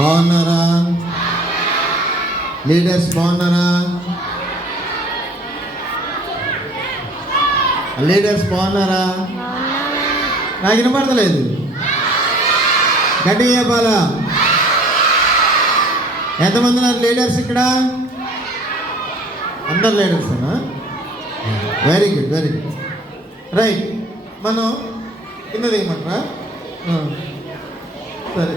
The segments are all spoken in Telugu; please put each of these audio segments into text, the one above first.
బాగున్నారా? లీడర్స్ బాగున్నారా? లీడర్స్ బాగున్నారా? నాకు వినపడతలేదు, గట్టిగా చెప్పాలా? ఎంతమంది ఉన్నారు లీడర్స్ ఇక్కడ? అందరు లీడర్స్ అన్నా? Very good, very good, right. మనం కింద దిగమంటారా? సరే,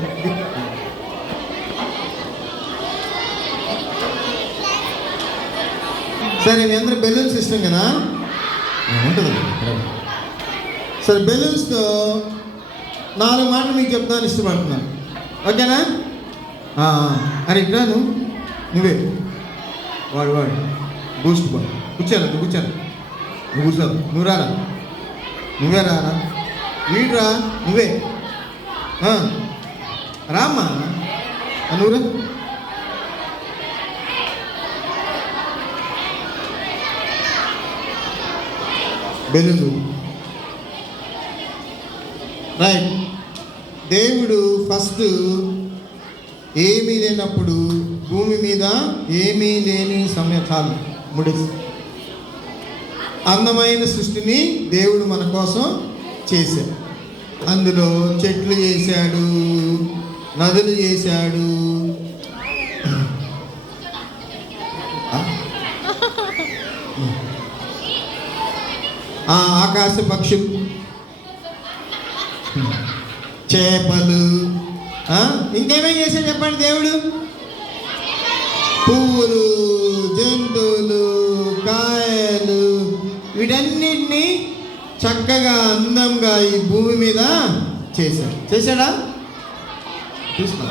సరే. మీ అందరూ బెలూన్స్ ఇష్టం కదా? ఉంటుంది. సరే, బెలూన్స్తో 4 మాటలు మీకు చెప్తాను, ఇష్టపడుతున్నాను. ఓకేనా? అరే ఇక్కడ నువ్వే వాడు బూస్ట్ బాయ్. కూర్చోను, నువ్వు కూర్చోదు. నువ్వు రారా, నువ్వే రారా, వీడురా, నువ్వే రామ్మా, నువ్వురా. Balloon right. దేవుడు ఫస్ట్ ఏమీ లేనప్పుడు, భూమి మీద ఏమీ లేని సమయం, చాలు ముడిసి అందమైన సృష్టిని దేవుడు మన కోసం చేశాడు. అందులో చెట్లు చేశాడు, నదులు చేశాడు, ఆకాశ పక్షులు, చేపలు, ఇంకేమేం చేశాడు చెప్పండి దేవుడు? పువ్వులు, జంతువులు, కాయలు, వీటన్నిటినీ చక్కగా అందంగా ఈ భూమి మీద చేశాడా? చూస్తా.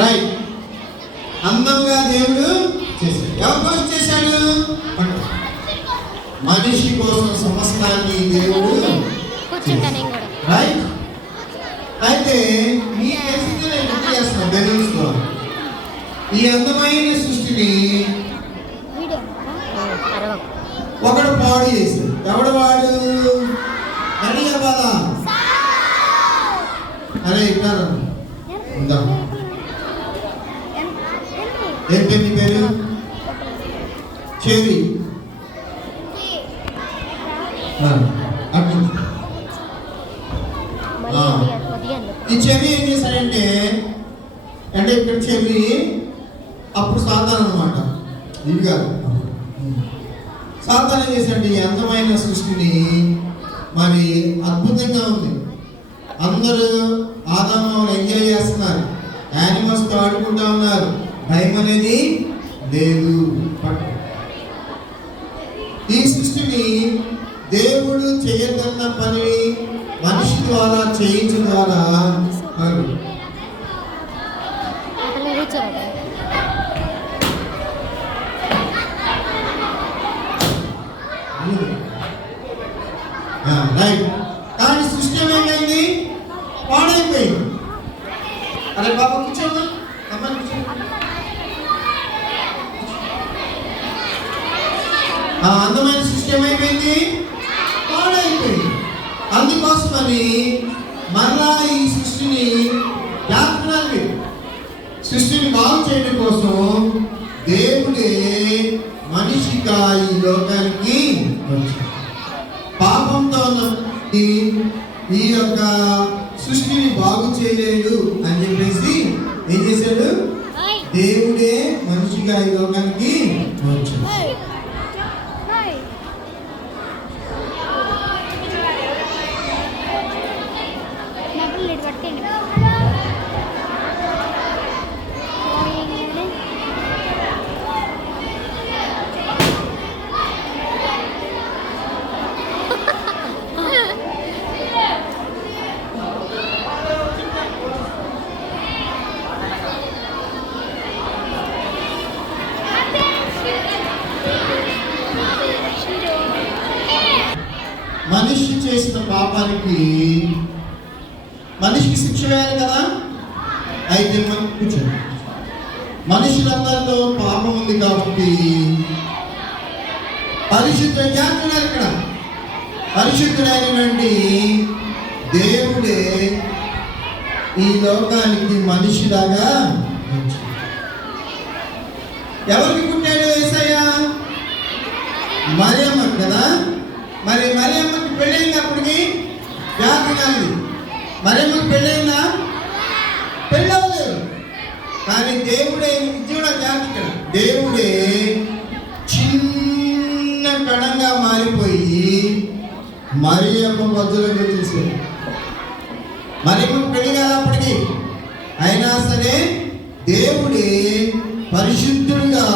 రైట్. అందంగా దేవుడు చేశాడు. ఎవరి కోసం చేశాడు? మనిషి కోసం సమస్తాన్ని దేవుడు. రైట్. అయితే మీ కేసుని నేను గుర్తు చేస్తాను బెలూన్స్ లో. ఈ అందమైన సృష్టిని ఒకడు పాడు చేశాడు. ఎవడు వాడు? అని చెప్పాలా? అరే ఇక్కడ ఏం పేరు నీ పేరు? చెవి. ఈ చెవి ఏం చేశాడంటే, అంటే ఇక్కడ చెవి అప్పుడు సాతాను అనమాట, ఇది కాదు. సాతాను ఏం చేశాడు? ఈ అందమైన సృష్టిని మరి అద్భుతంగా ఉంది. అందరూ ఆదాము ఎంజాయ్ చేస్తున్నారు, యానిమల్స్తో ఆడుకుంటా ఉన్నారు, భయం అనేది లేదు. ఈ సృష్టిని దేవుడు చేయదన్న పని మనిషి ద్వారా చేయించడం ద్వారా రైట్. కానీ సృష్టి ఏమైంది? పాడైపోయింది. అరే బాబా కూర్చోమ్మా, అమ్మాయి కూర్చో. అందమైన సృష్టి ఏమైపోయింది? పాడైపోయింది. అందుకోసమని మరలా ఈ సృష్టిని సృష్టిని బాగు చేయడం కోసం దేవుడే మనిషిగా ఈ లోకానికి వచ్చాడు. పాపంతో ఈ యొక్క సృష్టిని బాగు చేయలేడు అని చెప్పేసి ఏం చేశాడు? దేవుడే మనిషిగా ఈ లోకానికి వచ్చాడు. మనిషి చేసిన పాపానికి మనిషికి శిక్ష వేయాలి కదా? అయితే మనం కూర్చోండి. మనుషులందరిలో పాపం ఉంది కాబట్టి పరిశుద్ధుడు జాగ్రత్త. ఇక్కడ పరిశుద్ధుడైనటువంటి దేవుడే ఈ లోకానికి మనిషిలాగా వచ్చాడు. ఎవరికి పుట్టాడు యేసయ్య? మరియమ్మ కదా. మరి మరియమ్మకి పెళ్ళైనప్పటికీ జాతి కాదు. మరియమ్మకి పెళ్ళైందా? పెళ్ళవలేదు. కానీ దేవుడే విద్యుడ జాతి ఇక్కడ. దేవుడే చిన్న కణంగా మారిపోయి మరియమ్మ మధ్యలోకి వచ్చేసాడు. మరియమ్మకి పెళ్లి కాదప్పటికి. అయినా సరే దేవుడే పరిశుద్ధుడిగా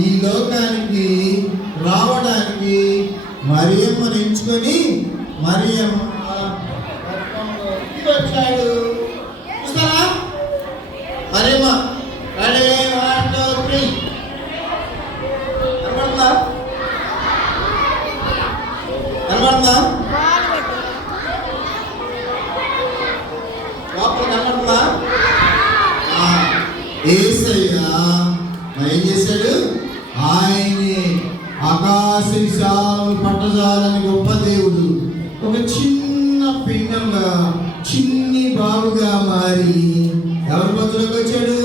ఈ లోకానికి రావడానికి మరియమ్మను ఎంచుకొని మరియమ్మ వచ్చాడు. చూస్తారా? మరియమ్మ రెడీ 1 2 3 కనబడుతుందా? కనబడుతుందా? లోపల కనబడుతుందా? యేసయ్య ఏం చేశాడు? ఆయనే ఆకాశ విశాలం పట్టజాలని గొప్ప దేవుడు ఒక చిన్న పిండంగా చిన్ని బాబుగా మారి ఎవరి మధ్యలోకి వచ్చాడు?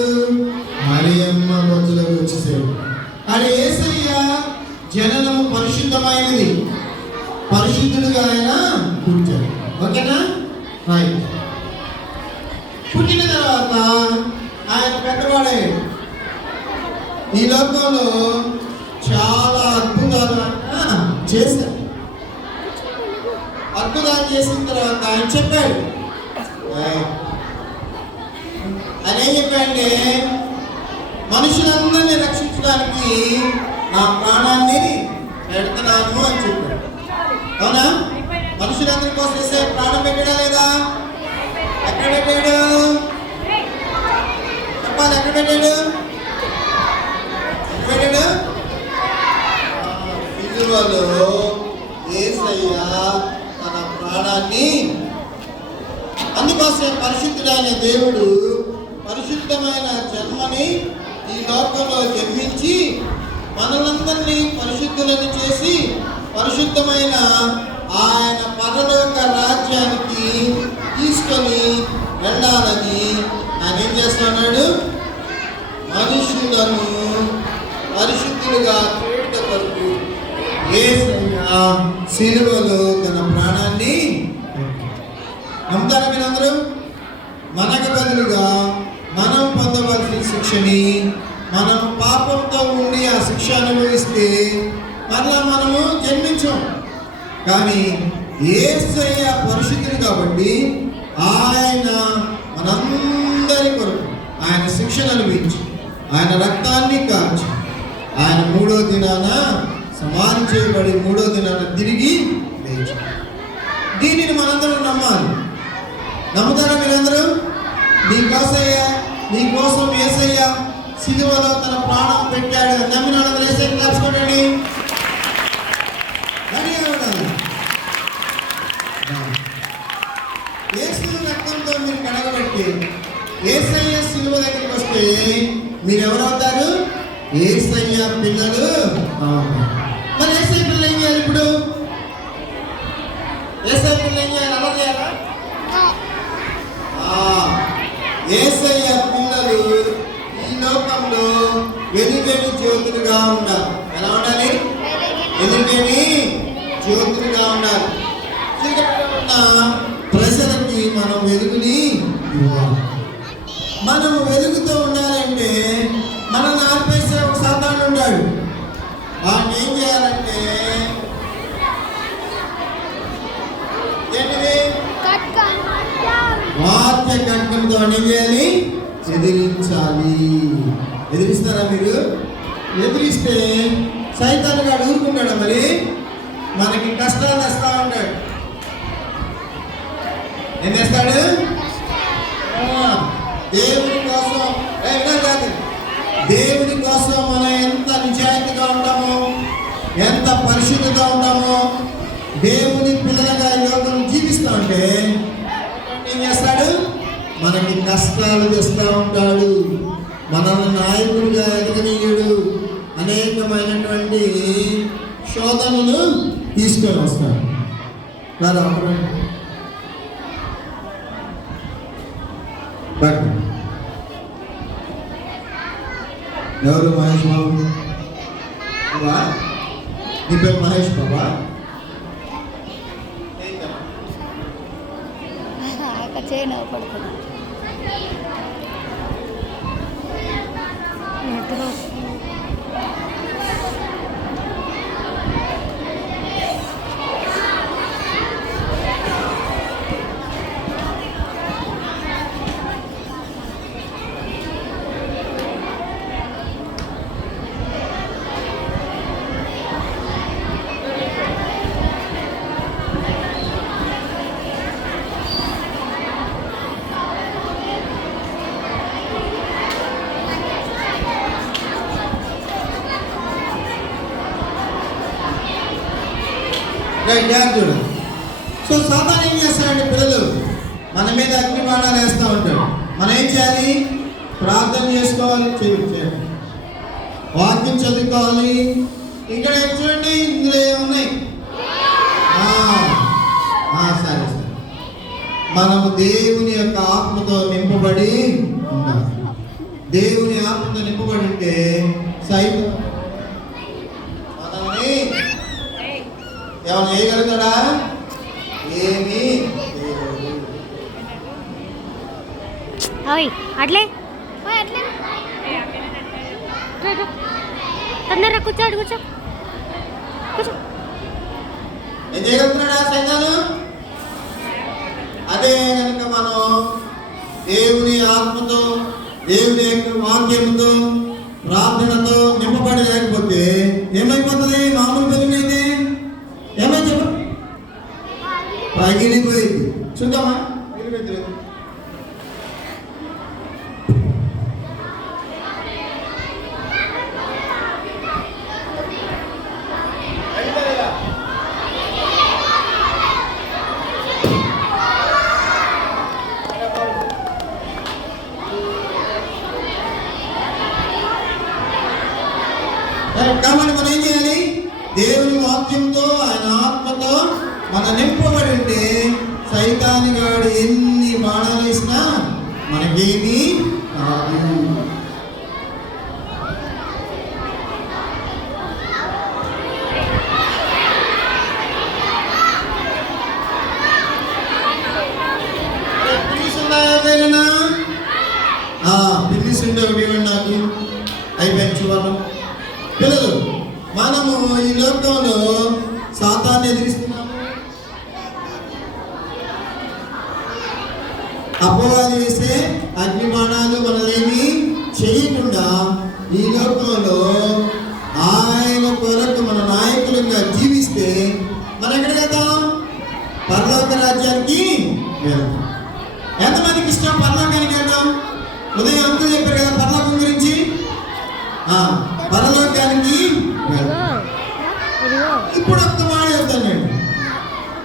మరియమ్మ మధ్యలోకి వచ్చేసాడు. అది యేసయ్య జననము పరిశుద్ధమైనది. పరిశుద్ధుడుగా ఆయన పుట్టాడు. ఓకేనా? రైట్. పుట్టిన తర్వాత ఆయన పెద్దవాడే. ఈ లోకంలో చాలా అద్భుతాలు చేశాడు. అద్భుతాలు చేసిన తర్వాత ఆయన చెప్పాడు. ఆయన ఏం చెప్పాడంటే, మనుషులందరినీ రక్షించడానికి నా ప్రాణాన్ని పెడుతున్నాను అని చెప్పాడు. అవునా? మనుషులందరి కోసం వేసే ప్రాణం పెట్టాడా లేదా? ఎక్కడ పెట్టాడు? చెప్పాలి. ఎక్కడ పెట్టాడు? సిలువలో యేసయ్య తన ప్రాణాన్ని, అందుకోసం పరిశుద్ధుడైన దేవుడు పరిశుద్ధమైన జన్మని ఈ లోకంలో జన్మించి మనలందరినీ పరిశుద్ధులను చేసి పరిశుద్ధమైన ఆయన పరలోక రాజ్యానికి తీసుకొని వెళ్ళాలని ఆయన ఏం చేస్తున్నాడు? మనుషులను పరిశుద్ధులుగా చేయడం కొరకు యేసయ్య సిలువలో తన ప్రాణాన్ని నమ్ముతారా మీరందరూ? మనకు బదులుగా మనం పొందవలసిన శిక్షని, మనం పాపంతో ఉండి ఆ శిక్ష అనుభవిస్తే మరలా మనము జన్మించాం. కానీ యేసయ్య పరిశుద్ధుడు కాబట్టి ఆయన మనందరి కొరకు ఆయన శిక్షను అనుభవించి ఆయన రక్తాన్ని కాచి ఆయన 3వ దినాన సమాధి చేయబడి 3వ దినాన తిరిగి లేచాడు. దీనిని మనందరం నమ్మాలి. నమ్ముతారా మీరందరూ? నీకోసం యేసయ్య సిలువలో తన ప్రాణం పెట్టాడు. నమ్మిన వాళ్ళందరూ యేసయ్య క్లాప్స్ కొట్టండి. యేసు రక్తంతో మీరు కడగబెట్టి యేసయ్య సిలువ దగ్గరికి వస్తే మీరు ఎవరవుతారు? యేసయ్య పిల్లలు. మరి యేసయ్య పిల్లలు ఏం చేయాలి? ఇప్పుడు యేసయ్య పిల్లలు ఏం చేయాలి? అమలు చేయాలా? యేసయ్య పిల్లలు ఈ లోకంలో వెలుగని జ్యోతులుగా ఉండాలి. ఎలా ఉండాలి? వెలుగని జ్యోతులుగా ఉండాలి. చీకటిలో ఉన్న ప్రజలకి మనం వెలుగుని ఇవ్వాలి. మనం వెలుగుతో ఉండాలంటే మనల్ని ఆర్పేసే ఒక సాతాను ఉన్నాడు. వాడిని ఏం చేయాలంటే ఏంటిది? వాక్య ఖడ్గంతో ఏం చేయాలి? ఎదిరించాలి. ఎదిరిస్తారా మీరు? ఎదిరిస్తే సైతాను గాడు ఊరుకుంటాడా? మరి మనకి కష్టాలు తెస్తా ఉంటాడు. ఏం చేస్తాడు? దేవుని కోసం దేవుని కోసం మనం ఎంత నిజాయితీగా ఉంటామో, ఎంత పరిశుద్ధిగా ఉంటామో, దేవుని పిల్లలుగా ఈ లోకం జీవిస్తూ ఉంటే ఏం చేస్తాడు? మనకి కష్టాలు తెస్తూ ఉంటాడు. మనల్ని నాయకుడిగా ఎదగనీయుడు. అనేకమైనటువంటి శోధనలు తీసుకొని వస్తాడు. పట్టుకోండి. ఎవరు? మహేష్ బాబు. బాబా, నీ పేరు మహేష్ బాబా? చేయను పడుతుంది. చూడండి. సో సాతాను ఏం చేస్తాడంటే పిల్లలు మన మీద అగ్ని బాణాలు వేస్తూ ఉంటాడు. మనం ఏం చేయాలి? ప్రార్థన చేసుకోవాలి, చేయాలి, వాక్యం చదువుకోవాలి. ఇక్కడ చూడండి, ఇందులో ఏమున్నాయి? సరే సరే, మనము దేవుని యొక్క ఆత్మతో నింపబడి ఉండాలి. దేవుని ఆత్మతో నింపబడి ఉంటే సైతం మనల్ని ఏమైనా చేయగలుగుతాడా? ఏమీ అట్లే తొందరగా కూర్చోడు, కూర్చో కూర్చో. ఏం చేయగలుగుతున్నాడా సైతాను? అదే కనుక మనం దేవుని ఆత్మతో, దేవుని యొక్క వాక్యంతో, ప్రార్థనతో నింపబడి లేకపోతే ఏమైపోతుంది? మామూలు పెరిగినైతే ఏమని చెప్ప పగిలిపోయింది. చూద్దామా? కాబట్టి మనం ఏం చేయాలి? దేవుని వాక్యంతో, ఆయన ఆత్మతో మన నింపబడి ఉంటే సైతాను గాడు ఎన్ని బాణాలు వేసినా మనకేమీ కాదు. పిల్లిస్ ఉండే ఒకటి నాకు అయిపోయింది. చూడాలి పిల్లలు, మనము ఈ లోకంలో సాతాన్ని ఎదిరిస్తున్నాము. అపవాది వేసే అగ్ని బాణాలు మనల్ని చేయకుండా ఈ లోకంలో ఆయన కొరకు మన నాయకులుగా జీవిస్తే మనం ఎక్కడికి వెళ్తాం? పరలోక రాజ్యానికి వెళ్తాం. ఎంతమందికి ఇష్టం పరలోకానికి వెళ్తాం? ఉదయం అంకులు చెప్పారు కదా పరలోకం గురించి. పరలోకానికి ఇప్పుడు ఒక్క మాట చెప్తానండి.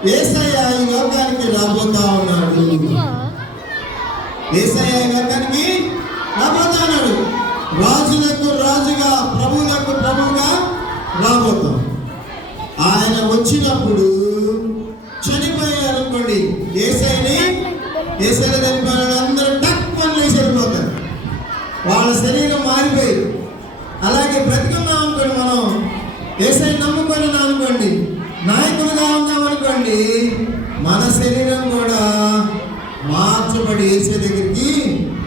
యేసయ్య ఈ లోకానికి రాబోతా ఉన్నాడు. యేసయ్య ఈ లోకానికి రాబోతా ఉన్నాడు. రాజులకు రాజుగా, ప్రభువులకు ప్రభువుగా రాబోతాం. ఆయన వచ్చినప్పుడు చనిపోయారు అనుకోండి, యేసయ్యని చనిపోయిన అందరూ టక్కుని లేచి వెళ్ళిపోతారు. వాళ్ళ శరీరం మారిపోయారు. అలాగే బ్రతికున్నాం అనుకోండి, మనం యేసయ్య నమ్ముకొని అనుకోండి, నాయకులుగా ఉన్నాం అనుకోండి, మన శరీరం కూడా మార్చబడి యేసయ్య దగ్గరికి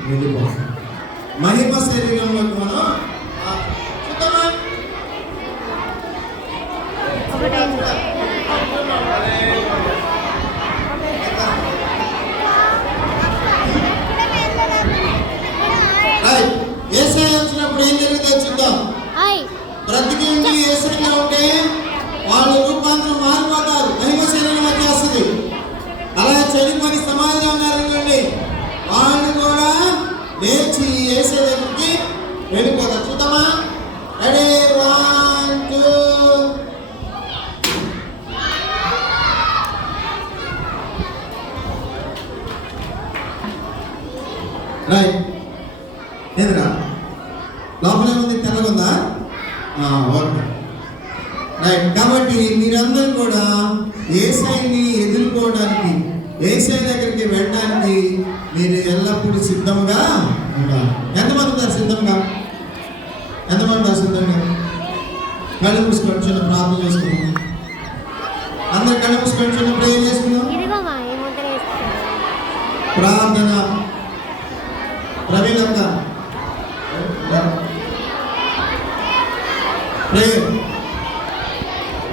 వెళ్ళిపోతాం. మహిమ శరీరంలోకి మనం యేసయ్య వచ్చినప్పుడు ఏం జరుగుతుందో చూద్దాం. బ్రతికి ఉండి యేసయ్యగా ఉంటే వాళ్ళు రూపాంతరం మారిపోతారు, మహిమ శరీరం వచ్చేస్తుంది. అలా చనిపోయి సమాధిలో ఉన్నారనుకోండి, వాళ్ళు కూడా లేచి యేసయ్య దగ్గరికి వెళ్ళిపోతారు. చూద్దామా? రెడీ, 1 2. రైట్. ఎందుకా లోపల ఉంది? తెల్లగుందా? Okay, right. కాబట్టి మీరందరూ కూడా యేసయ్యని ఎదుర్కోవడానికి, యేసయ్య దగ్గరికి వెళ్ళడానికి మీరు ఎల్లప్పుడూ సిద్ధంగా ఉండాలి. ఎంతమంది ఉన్నారు సిద్ధంగా? ఎంతమంది ఉన్నారు సిద్ధంగా? కళ్ళు మూసుకొని చిన్న ప్రార్థన చేసుకుందాం. అందరు కళ్ళు మూసుకొని చిన్న ప్రేయర్ చేసుకుందాం. ప్రార్థన. ప్రవీణ్ అక్క ప్రేయర్.